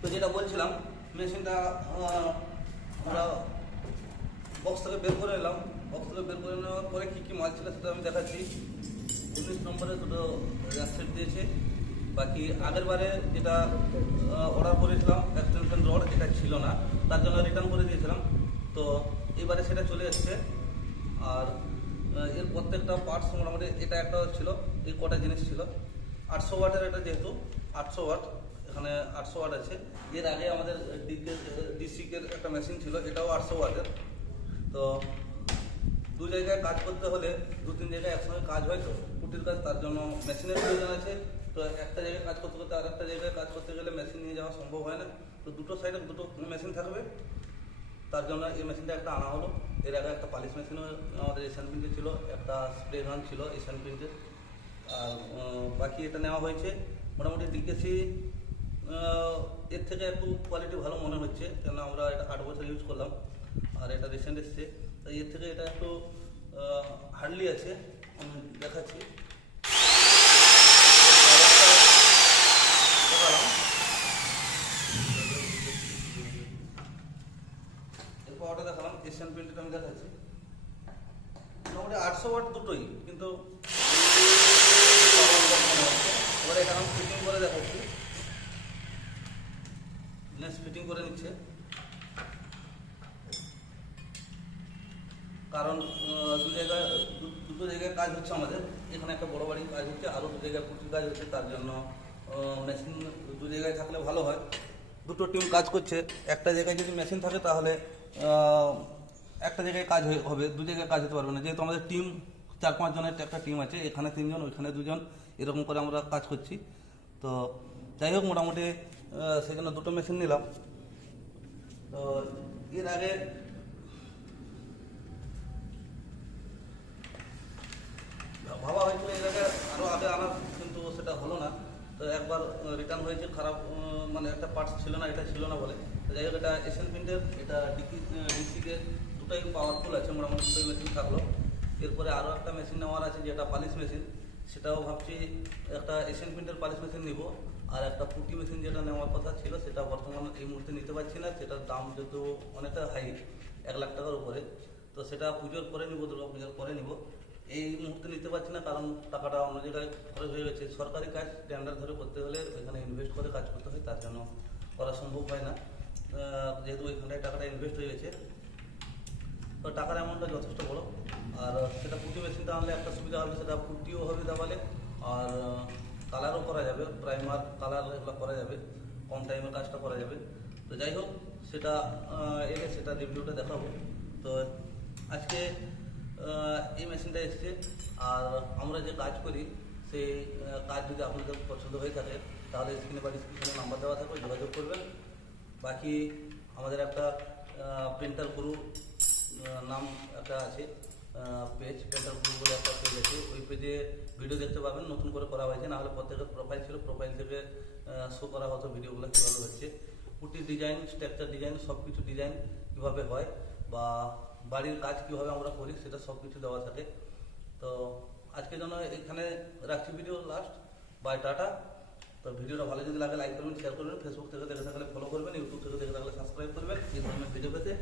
তো যেটা বলছিলাম, মেশিনটা আমরা বক্স থেকে বের করে নিলাম। বক্স থেকে বের করে নেওয়ার পরে কী কী মাল ছিল সেটা আমি দেখাচ্ছি। 19 নম্বরে দুটো র্যাক সেট দিয়েছে। বাকি আগের বারে যেটা অর্ডার করেছিলাম এক্সটেনশন রড, এটা ছিল না, তার জন্য রিটার্ন করে দিয়েছিলাম। তো এবারে সেটা চলে এসছে। আর এর প্রত্যেকটা পার্টস মোটামুটি এটা একটা ছিল, এই কটা জিনিস ছিল। 800 ওয়াটের এটা, যেহেতু 800 ওয়াট, এখানে 800 ওয়াট আছে। এর আগে আমাদের ডিসিকের একটা মেশিন ছিল, এটাও 800 ওয়াটের। তো দু জায়গায় কাজ করতে হলে 2-3 জায়গায় একসঙ্গে কাজ হয়, তো পুটির কাজ, তার জন্য মেশিনের প্রয়োজন আছে। তো একটা জায়গায় কাজ করতে করতে আর একটা জায়গায় কাজ করতে গেলে মেশিন নিয়ে যাওয়া সম্ভব হয় না। তো দুটো সাইডে দুটো মেশিন থাকবে, তার জন্য এই মেশিনটা একটা আনা হলো। এর আগে একটা পালিশ মেশিনও আমাদের এশিয়ান প্রিন্টের ছিল, একটা স্প্রে গান ছিল এশিয়ান প্রিন্টের। আর বাকি এটা নেওয়া হয়েছে। মোটামুটি ডিকেসি এর থেকে একটু কোয়ালিটি ভালো মনে হচ্ছে, কেন আমরা এটা 8 বছর ইউজ করলাম। আর এটা রিসেন্ট এসছে, তাই এর থেকে এটা একটু হার্ডলি আছে। আমি দেখাচ্ছি, এরপর ওটা দেখালাম এশিয়ান প্রিন্টেড। আমি দেখাচ্ছি মোটামুটি 800 ওয়াট দুটোই, কিন্তু এবার এটা আমি ফিটিং করে দেখাচ্ছি। নেক্সট ফিটিং করে নিচ্ছে, কারণ দুটো জায়গায় কাজ হচ্ছে আমাদের। এখানে একটা বড় বাড়ির কাজ হচ্ছে, আরও 2 জায়গায় পুটির কাজ হচ্ছে, তার জন্য মেশিন 2 জায়গায় থাকলে ভালো হয়। দুটো টিম কাজ করছে। একটা জায়গায় যদি মেশিন থাকে তাহলে একটা জায়গায় কাজ হবে, 2 জায়গায় কাজ হতে পারবে না। যেহেতু আমাদের টিম 4-5 জনের একটা টিম আছে, এখানে 3 জন, ওইখানে 2 জন, এরকম করে আমরা কাজ করছি। তো যাই হোক, মোটামুটি সেই জন্য দুটো মেশিন নিলাম। তো এর আগে ভাবা হয়েছিল এর আগে আরও আগে আনার, কিন্তু সেটা হলো না। তো একবার রিটার্ন হয়েছে, খারাপ মানে একটা পার্টস ছিল না, এটা ছিল না বলে। তো যাই হোক, এটা এশিয়ান প্রিন্টের, এটা ডিসিকে দুটাই পাওয়ারফুল আছে, মোটামুটি দুটোই মেশিন থাকলো। এরপরে আরও একটা মেশিন নেওয়ার আছে, যেটা পালিশ মেশিন। সেটাও ভাবছি একটা এশিয়ান প্রিন্টের পালিশ মেশিন নিব। আর একটা পুটি মেশিন যেটা নেওয়ার কথা ছিল, সেটা বর্তমানে এই মুহূর্তে নিতে পারছি না। সেটার দাম যেহেতু অনেকটা হাই, 1 লাখ টাকার উপরে। তো সেটা পুজোর পরে নিব, দুর্গা পুজোর পরে নিব। এই মুহূর্তে নিতে পারছি না, কারণ টাকাটা অন্য জায়গায় খরচ হয়ে গেছে। সরকারি কাজ টেন্ডার ধরে করতে হলে ওইখানে ইনভেস্ট করে কাজ করতে হয়, তার জন্য করা সম্ভব হয় না। যেহেতু ওইখানটায় টাকাটা ইনভেস্ট হয়ে গেছে, তো টাকার অ্যামাউন্টটা যথেষ্ট বড়। আর সেটা পুটি মেশিনটা আনলে একটা সুবিধা হবে, সেটা পুটিও হবে দেওয়ালে, আর কালারও করা যাবে, প্রাইমার কালার এগুলো করা যাবে, কম টাইমে কাজটা করা যাবে। তো যাই হোক, সেটা এলে সেটা রিভিউটা দেখাবো। তো আজকে এই মেশিনটা এসছে। আর আমরা যে কাজ করি, সেই কাজ যদি আপনাদের পছন্দ হয়ে থাকে, তাহলে স্ক্রিনে বা ডিসক্রিপশনে নাম্বার দেওয়া থাকবে, যোগাযোগ করবেন। বাকি আমাদের একটা প্রিন্টার গুরু নাম একটা আছে পেজ, প্রিন্টার গুরু বলে একটা পেজ আছে। ওই পেজে ভিডিও দেখতে পাবেন, নতুন করে করা হয়েছে। নাহলে প্রত্যেকের প্রোফাইল ছিল, প্রোফাইল থেকে শো করা হতো ভিডিওগুলো কীভাবে হচ্ছে, পুটির ডিজাইন, স্ট্রাকচার ডিজাইন, সব কিছু ডিজাইন কীভাবে হয়, বা বাড়ির কাজ কীভাবে আমরা করি, সেটা সব কিছু দেওয়া থাকে। তো আজকের জন্য এখানে রাখছি ভিডিও লাস্ট। By, tata. তো ভিডিওটা ভালো যদি লাগে লাইক করবেন, শেয়ার করবেন, ফেসবুক থেকে দেখে থাকলে ফলো করবেন, ইউটিউব থেকে দেখে থাকলে সাবস্ক্রাইব করবেন এই ধরনের ভিডিও পেতে।